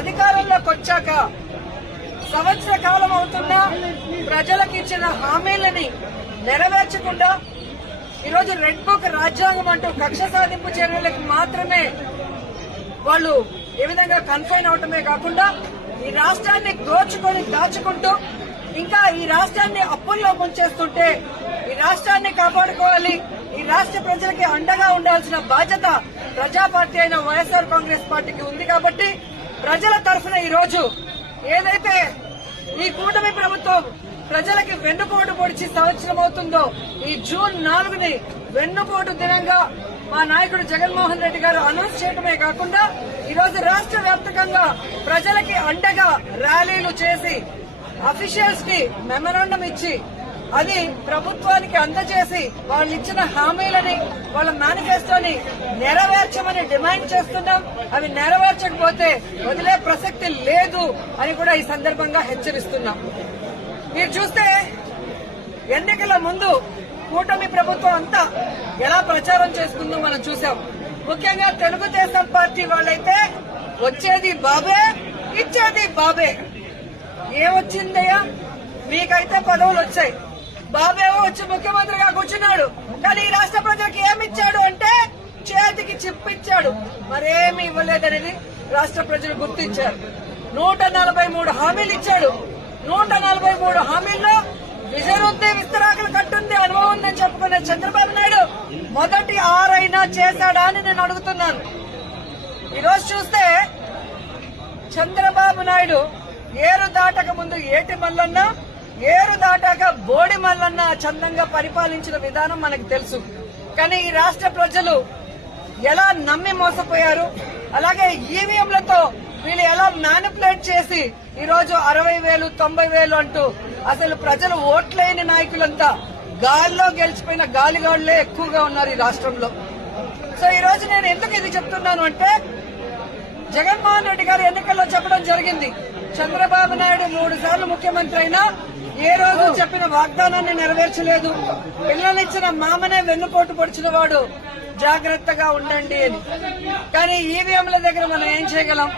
అధికారంలోకి వచ్చాక సంవత్సర కాలం అవుతున్నా ప్రజలకు ఇచ్చిన హామీలని నెరవేర్చకుండా ఈరోజు రెడ్ బుక్ రాజ్యాంగం అంటూ కక్ష సాధింపు చర్యలకు మాత్రమే వాళ్ళు ఏ విధంగా కన్ఫైన్ అవటమే కాకుండా ఈ రాష్ట్రాన్ని దాచుకుంటూ ఇంకా ఈ రాష్ట్రాన్ని అప్పుల్లో ముంచేస్తుంటే ఈ రాష్ట్రాన్ని కాపాడుకోవాలి, ఈ రాష్ట్ర ప్రజలకి అండగా ఉండాల్సిన బాధ్యత ప్రజా పార్టీ అయిన వైఎస్ఆర్ కాంగ్రెస్ పార్టీకి ఉంది. కాబట్టి ప్రజల తరఫున ఈ రోజు ఏదైతే ఈ కూటమి ప్రభుత్వం ప్రజలకి వెన్నుపోటు పొడిచి సంవత్సరం అవుతుందో ఈ జూన్ 4ని వెన్నుపోటు దినంగా మా నాయకుడు జగన్మోహన్ రెడ్డి గారు అనౌన్స్ చేయడమే కాకుండా ఈ రోజు రాష్ట్ర వ్యాప్తంగా ప్రజలకి అండగా ర్యాలీలు చేసి అఫీషియల్స్ కి మెమరాండం ఇచ్చి అది ప్రభుత్వానికి అందజేసి వాళ్ళు ఇచ్చిన హామీలని వాళ్ళ మేనిఫెస్టోని నెరవేర్చమని డిమాండ్ చేస్తున్నాం. అవి నెరవేర్చకపోతే వదిలే ప్రసక్తి లేదు అని కూడా ఈ సందర్భంగా హెచ్చరిస్తున్నాం. మీరు చూస్తే ఎన్నికల ముందు కూటమి ప్రభుత్వం అంతా ఎలా ప్రచారం చేసుకుందో మనం చూసాం. ముఖ్యంగా తెలుగుదేశం పార్టీ వాళ్ళైతే వచ్చేది బాబే ఇచ్చేది బాబే. ఏమొచ్చిందయ్యా, మీకైతే పదవులు వచ్చాయి, బాబేవో వచ్చి ముఖ్యమంత్రిగా కూర్చున్నాడు, కానీ ఈ రాష్ట్ర ప్రజలకు ఏమిచ్చాడు అంటే చేతికి చిప్పిచ్చాడు, మరేమి ఇవ్వలేదనేది రాష్ట్ర ప్రజలు గుర్తించారు. 143 హామీలు ఇచ్చాడు. 143 హామీల్లో విజయరుద్దే విస్తరాకులు కట్టుంది అనుభవం ఉందని చెప్పుకునే చంద్రబాబు నాయుడు మొదటి 6 అయినా చేశాడా అని నేను అడుగుతున్నాను. ఈరోజు చూస్తే చంద్రబాబు నాయుడు ఏరు దాటక ముందు ఏటి మల్లన్న, ఏరు దాటాక బోడి మల్లన్న చందంగా పరిపాలించిన విధానం మనకు తెలుసు. కానీ ఈ రాష్ట్ర ప్రజలు ఎలా నమ్మి మోసపోయారు, అలాగే ఈవీఎంలతో వీళ్ళు ఎలా మ్యానిపులేట్ చేసి ఈ రోజు 60,000 90,000 అంటూ అసలు ప్రజలు ఓట్లేని నాయకులంతా గాల్లో గెలిచిపోయిన గాలిగాళ్లే ఎక్కువగా ఉన్నారు ఈ రాష్ట్రంలో. సో ఈ రోజు నేను ఎందుకు ఇది చెప్తున్నాను అంటే జగన్మోహన్ రెడ్డి గారు ఎన్నికల్లో చెప్పడం జరిగింది, చంద్రబాబు నాయుడు 3 సార్లు ముఖ్యమంత్రి అయినా ఏ రోజు చెప్పిన వాగ్దానాన్ని నెరవేర్చలేదు, పిల్లలిచ్చిన మామనే వెన్నుపోటు పొడిచిన వాడు, జాగ్రత్తగా ఉండండి అని. కానీ ఈవీఎంల దగ్గర మనం ఏం చేయగలం?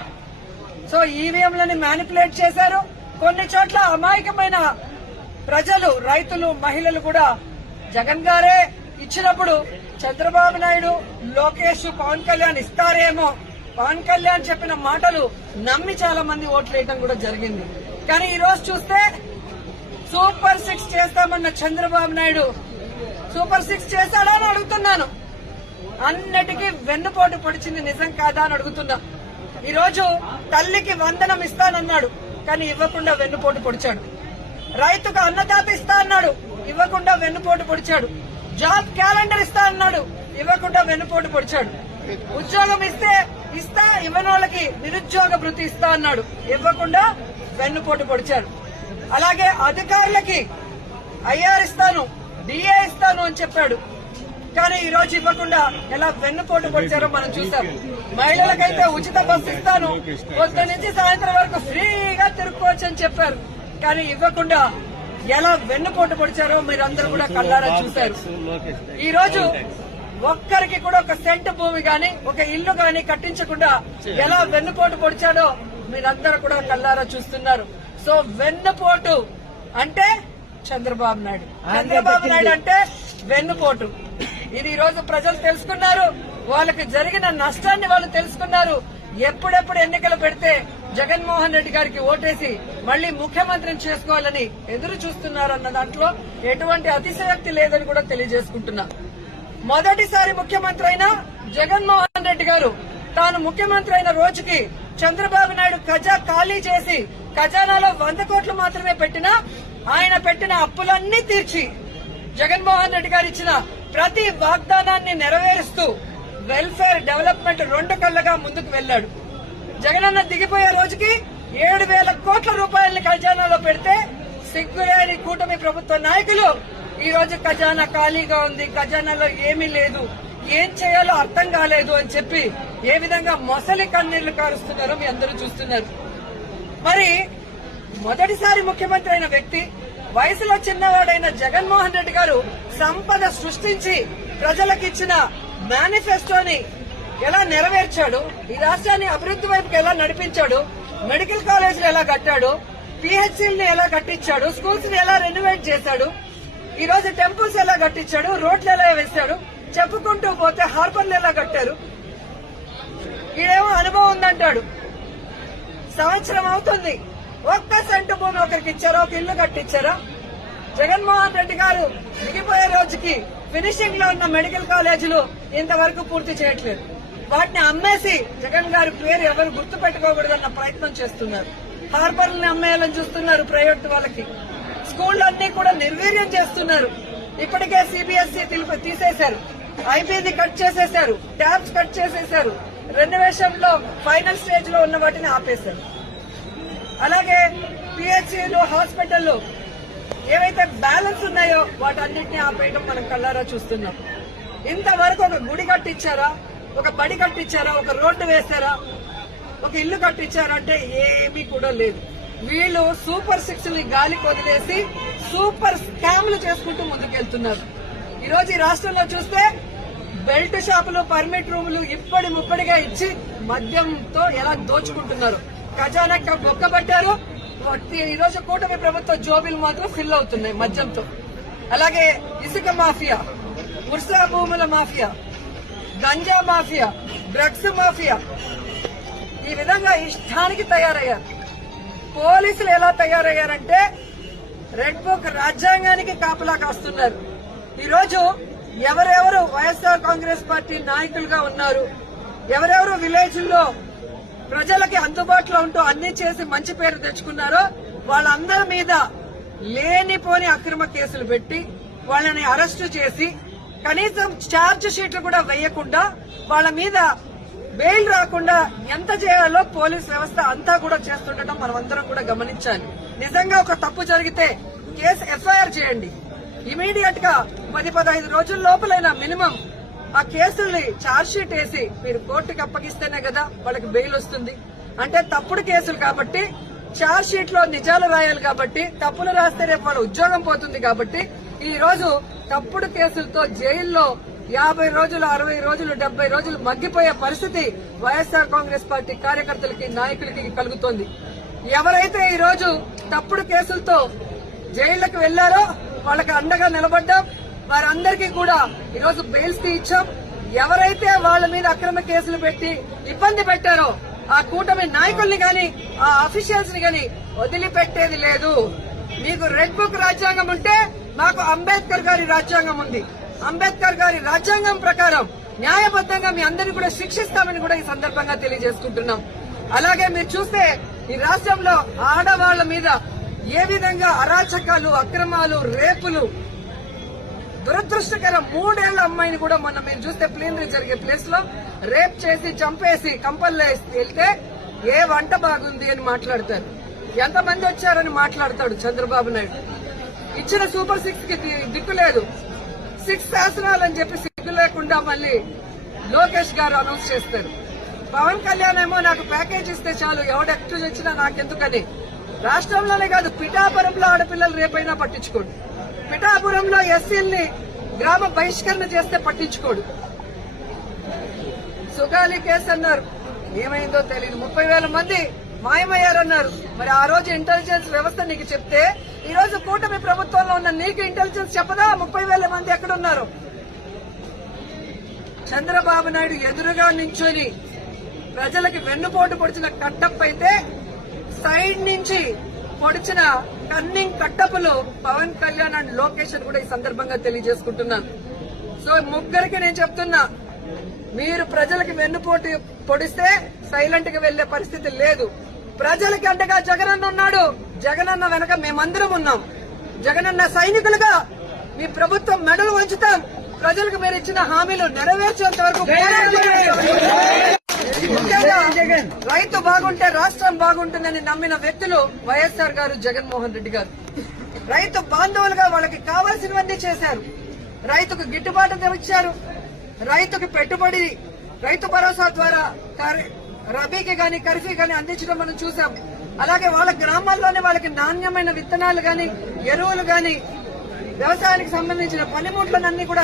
సో ఈవీఎంలని మ్యానిపులేట్ చేశారు. కొన్ని చోట్ల అమాయకమైన ప్రజలు, రైతులు, మహిళలు కూడా జగన్ గారే ఇచ్చినప్పుడు చంద్రబాబు నాయుడు, లోకేష్, పవన్ కళ్యాణ్ ఇస్తారేమో, పవన్ కళ్యాణ్ చెప్పిన మాటలు నమ్మి చాలా మంది ఓట్లు వేయడం కూడా జరిగింది. కానీ ఈ రోజు చూస్తే సూపర్ 6 చేస్తామన్న చంద్రబాబు నాయుడు సూపర్ 6 చేశాడా అని అడుగుతున్నాను. అన్నిటికీ వెన్నుపోటు పొడిచింది నిజం కాదా అని అడుగుతున్నా. ఈ రోజు తల్లికి వందనం ఇస్తానన్నాడు, కానీ ఇవ్వకుండా వెన్నుపోటు పొడిచాడు. రైతుకు అన్నదాత ఇస్తా అన్నాడు, ఇవ్వకుండా వెన్నుపోటు పొడిచాడు. జాబ్ క్యాలెండర్ ఇస్తా అన్నాడు, ఇవ్వకుండా వెన్నుపోటు పొడిచాడు. ఉద్యోగం ఇస్తా ఇవ్వని వాళ్ళకి నిరుద్యోగ భృతి ఇస్తా అన్నాడు, ఇవ్వకుండా వెన్నుపోటు పొడిచాడు. అలాగే అధికారులకి ఐఆర్ ఇస్తాను, డిఏ ఇస్తాను అని చెప్పాడు, కానీ ఈ రోజు ఇవ్వకుండా ఎలా వెన్నుపోటు పొడిచారో మనం చూసాం. మహిళలకైతే ఉచిత బస్సు ఇస్తాను, పొద్దు నుంచి సాయంత్రం వరకు ఫ్రీగా తిరుక్కోవచ్చు అని చెప్పారు, కానీ ఇవ్వకుండా ఎలా వెన్నుపోటు పొడిచారో మీరందరూ కూడా కళ్ళారా చూశారు. ఈ రోజు ఒక్కరికి కూడా ఒక సెంటు భూమి గాని, ఒక ఇల్లు గాని కట్టించకుండా ఎలా వెన్నుపోటు పొడిచాడో మీరందరూ కూడా కళ్ళారా చూస్తున్నారు. సో వెన్నుపోటు అంటే చంద్రబాబు నాయుడు, చంద్రబాబు నాయుడు అంటే వెన్నుపోటు. ఇది ఈ రోజు ప్రజలు తెలుసుకున్నారు, వాళ్ళకి జరిగిన నష్టాన్ని వాళ్ళు తెలుసుకున్నారు. ఎప్పుడెప్పుడు ఎన్నికలు పెడితే జగన్మోహన్ రెడ్డి గారికి ఓటేసి మళ్లీ ముఖ్యమంత్రిని చేసుకోవాలని ఎదురు చూస్తున్నారన్న దాంట్లో ఎటువంటి అతిశయోక్తి లేదని కూడా తెలియజేసుకుంటున్నా. మొదటిసారి ముఖ్యమంత్రి అయిన జగన్మోహన్ రెడ్డి గారు తాను ముఖ్యమంత్రి అయిన రోజుకి చంద్రబాబు నాయుడు ఖజా ఖాళీ చేసి ఖజానాలో 100 కోట్లు మాత్రమే పెట్టినా ఆయన పెట్టిన అప్పులన్నీ తీర్చి జగన్మోహన్ రెడ్డి గారు ఇచ్చిన ప్రతి వాగ్దానాన్ని నెరవేరుస్తూ వెల్ఫేర్ డెవలప్మెంట్ 2 కళ్లగా ముందుకు వెళ్లాడు. జగనన్న దిగిపోయే రోజుకి 7,000 కోట్ల రూపాయలని ఖజానాలో పెడితే సిగ్గులేని కూటమి ప్రభుత్వ నాయకులు ఈ రోజు ఖజానా ఖాళీగా ఉంది, ఖజానాలో ఏమీ లేదు, ఏం చేయాలో అర్థం కాలేదు అని చెప్పి ఏ విధంగా మొసలి కన్నీళ్లు కారుస్తున్నారో మీ అందరూ చూస్తున్నారు. మరి మొదటిసారి ముఖ్యమంత్రి అయిన వ్యక్తి, వయసులో చిన్నవాడైన జగన్మోహన్ రెడ్డి గారు సంపద సృష్టించి ప్రజలకిచ్చిన మేనిఫెస్టోని ఎలా నెరవేర్చాడు, ఈ రాష్ట్రాన్ని అభివృద్ది వైపుకి ఎలా నడిపించాడు, మెడికల్ కాలేజీలు ఎలా కట్టాడు, పిహెచ్సిల్ని ఎలా కట్టించాడు, స్కూల్స్ ని ఎలా రెనోవేట్ చేశాడు, ఈ రోజు టెంపుల్స్ ఎలా కట్టించాడు, రోడ్లు ఎలా వేశాడు, చెప్పుకుంటూ పోతే హార్బర్లు ఎలా కట్టారు. ఈడేమో అనుభవం ఉందంటాడు. సంవత్సరం అవుతుంది, ఒక్క సెంటు భూమి ఒకరికి ఇచ్చారా, ఒక ఇల్లు కట్టించారా? జగన్మోహన్ రెడ్డి గారు దిగిపోయే రోజుకి ఫినిషింగ్ లో ఉన్న మెడికల్ కాలేజీలు ఇంతవరకు పూర్తి చేయట్లేదు. వాటిని అమ్మేసి జగన్ గారి పేరు ఎవరు గుర్తు పెట్టుకోకూడదన్న ప్రయత్నం చేస్తున్నారు. హార్బర్లను అమ్మేయాలని చూస్తున్నారు ప్రైవేట్ వాళ్ళకి. స్కూళ్లన్నీ కూడా నిర్వీర్యం చేస్తున్నారు. ఇప్పటికే సిబిఎస్ఈ తీసేశారు, ఐబీని కట్ చేసేశారు, ట్యాబ్స్ కట్ చేసేశారు, రెనోవేషన్ లో ఫైనల్ స్టేజ్ లో ఉన్న వాటిని ఆపేశారు. అలాగే పిహెచ్సిలు, హాస్పిటళ్లు ఏవైతే బ్యాలెన్స్ ఉన్నాయో వాటన్నిటిని ఆపేయడం మనం కళ్ళారా చూస్తున్నాం. ఇంతవరకు ఒక గుడి కట్టించారా, ఒక బడి కట్టించారా, ఒక రోడ్డు వేశారా, ఒక ఇల్లు కట్టించారా అంటే ఏమీ కూడా లేదు. వీళ్ళు సూపర్ సిక్స్ ని గాలికి వదిలేసి సూపర్ స్కామ్లు చేసుకుంటూ ముందుకెళ్తున్నారు. ఈ రోజు ఈ రాష్ట్రంలో చూస్తే బెల్ట్ షాపులు, పర్మిట్ రూములు ఇప్పటి ముప్పటిగా ఇచ్చి మద్యంతో ఎలా దోచుకుంటున్నారు. ఖజానా బొక్కబట్టారు. ఈ రోజు కూటమి ప్రభుత్వ జోబీలు మాత్రం ఫిల్ అవుతున్నాయి మద్యంతో. అలాగే ఇసుక మాఫియా, ఉర్సా భూముల mafia, ganja mafia, drugs mafia, ఈ విధంగా ఇష్టానికి తయారయ్యారు. పోలీసులు ఎలా తయారయ్యారంటే రెడ్ బుక్ రాజ్యాంగానికి కాపలా కాస్తున్నారు. ఈ రోజు ఎవరెవరు వైఎస్ఆర్ కాంగ్రెస్ పార్టీ నాయకులుగా ఉన్నారు, ఎవరెవరు విలేజ్ల్లో ప్రజలకి అందుబాటులో ఉంటూ అన్ని చేసి మంచి పేరు తెచ్చుకున్నారో వాళ్ళందరి మీద లేనిపోని అక్రమ కేసులు పెట్టి వాళ్ళని అరెస్టు చేసి కనీసం ఛార్జ్ షీట్లు కూడా వేయకుండా వాళ్ళ మీద బెయిల్ రాకుండా ఎంత చేయాలో పోలీస్ వ్యవస్థ అంతా కూడా చేస్తుండటం మనమందరం కూడా గమనించాలి. నిజంగా ఒక తప్పు జరిగితే కేసు ఎఫ్ఐఆర్ చేయండి. ఇమీడియట్ గా 10-15 రోజుల లోపలైనా మినిమం ఆ కేసుల్ని ఛార్జ్ షీట్ వేసి మీరు కోర్టుకి అప్పగిస్తేనే కదా వాళ్ళకి బెయిల్ వస్తుంది. అంటే తప్పుడు కేసులు కాబట్టి ఛార్జ్ షీట్ లో నిజాలు రాయాలి కాబట్టి, తప్పులు రాస్తే రేపు వాళ్ళ ఉద్యోగం పోతుంది కాబట్టి ఈ రోజు తప్పుడు కేసులతో జైల్లో 50 రోజులు, 60 రోజులు, 70 రోజులు మగ్గిపోయే పరిస్థితి వైఎస్ఆర్ కాంగ్రెస్ పార్టీ కార్యకర్తలకి, నాయకులకి కలుగుతోంది. ఎవరైతే ఈ రోజు తప్పుడు కేసులతో జైళ్లకు వెళ్లారో వాళ్ళకి అండగా నిలబడ్డాం. వారందరికీ కూడా ఈరోజు బెయిల్స్ ఇచ్చాం. ఎవరైతే వాళ్ళ మీద అక్రమ కేసులు పెట్టి ఇబ్బంది పెట్టారో ఆ కూటమి నాయకుల్ని గాని, ఆ అఫీషియల్స్ ని గాని వదిలిపెట్టేది లేదు. మీకు రెడ్ బుక్ రాజ్యాంగం ఉంటే మాకు అంబేద్కర్ గారి రాజ్యాంగం ఉంది. అంబేద్కర్ గారి రాజ్యాంగం ప్రకారం న్యాయబద్దంగా మీ అందరినీ కూడా శిక్షిస్తామని కూడా ఈ సందర్భంగా తెలియజేసుకుంటున్నాం. అలాగే మీరు చూస్తే ఈ రాష్ట్రంలో ఆడవాళ్ల మీద ఏ విధంగా అరాచకాలు, అక్రమాలు, రేపులు, దురదృష్టకరం 3 ఏళ్ల అమ్మాయిని కూడా మొన్న మీరు చూస్తే ప్లీనరీ జరిగే ప్లేస్ లో రేప్ చేసి చంపేసి కంపల్లో వెళ్తే ఏ వంట బాగుంది అని మాట్లాడతారు. ఎంతమంది వచ్చారని మాట్లాడతాడు చంద్రబాబు నాయుడు. ఇచ్చిన సూపర్ 6 కి దిక్కు లేదు. 6 శాసనాలని చెప్పి సిగ్గు లేకుండా మళ్ళీ లోకేష్ గారు అనౌన్స్ చేస్తారు. పవన్ కళ్యాణ్ ఏమో నాకు ప్యాకేజ్ ఇస్తే చాలు, ఎవడెక్టు వచ్చినా నాకెందుకని. రాష్ట్రంలోనే కాదు, పిఠాపురంలో ఆడపిల్లలు రేపైనా పట్టించుకోడు. పిఠాపురంలో ఎస్సీల్ని గ్రామ బహిష్కరణ చేస్తే పట్టించుకోడు. సుగాలి కేసు అన్నారు, ఏమైందో తెలియదు. 30,000 మంది మాయమయ్యారన్నారు. మరి ఆ రోజు ఇంటెలిజెన్స్ వ్యవస్థ నీకు చెప్తే ఈ రోజు కూటమి ప్రభుత్వంలో ఉన్న నీకు ఇంటెలిజెన్స్ చెప్పదా 30,000 మంది ఎక్కడున్నారు? చంద్రబాబు నాయుడు ఎదురుగా నించొని ప్రజలకి వెన్నుపోటు పొడిచిన కట్టప్ అయితే సైడ్ నుంచి పొడిచిన కన్నింగ్ కట్టపులు పవన్ కళ్యాణ్ అండ్ లోకేష్ అని కూడా ఈ సందర్భంగా తెలియజేసుకుంటున్నాను. సో ముగ్గురికి నేను చెప్తున్నా, మీరు ప్రజలకి వెన్నుపోటు పొడిస్తే సైలెంట్ గా వెళ్లే పరిస్థితి లేదు. ప్రజలకి అండగా జగనన్న ఉన్నాడు. జగనన్న వెనక మేమందరం ఉన్నాం. జగనన్న సైనికులుగా మీ ప్రభుత్వం మెడలు వంచుతాం. ప్రజలకు మీరు ఇచ్చిన హామీలు నెరవేర్చేంత వరకు రైతు బాగుంటే రాష్ట్రం బాగుంటుందని నమ్మిన వ్యక్తులు వైఎస్ఆర్ గారు, జగన్మోహన్ రెడ్డి గారు. రైతు బాంధవులుగా వాళ్ళకి కావాల్సినవన్నీ చేశారు. రైతుకు గిట్టుబాటు ధర ఇచ్చారు. రైతుకు పెట్టుబడి రైతు భరోసా ద్వారా రబీకి గాని, ఖరీఫ్ గాని అందించడం మనం చూసాం. అలాగే వాళ్ళ గ్రామాల్లోనే వాళ్ళకి నాణ్యమైన విత్తనాలు గాని, ఎరువులు గాని, వ్యవసాయానికి సంబంధించిన పనిముట్లనన్నీ కూడా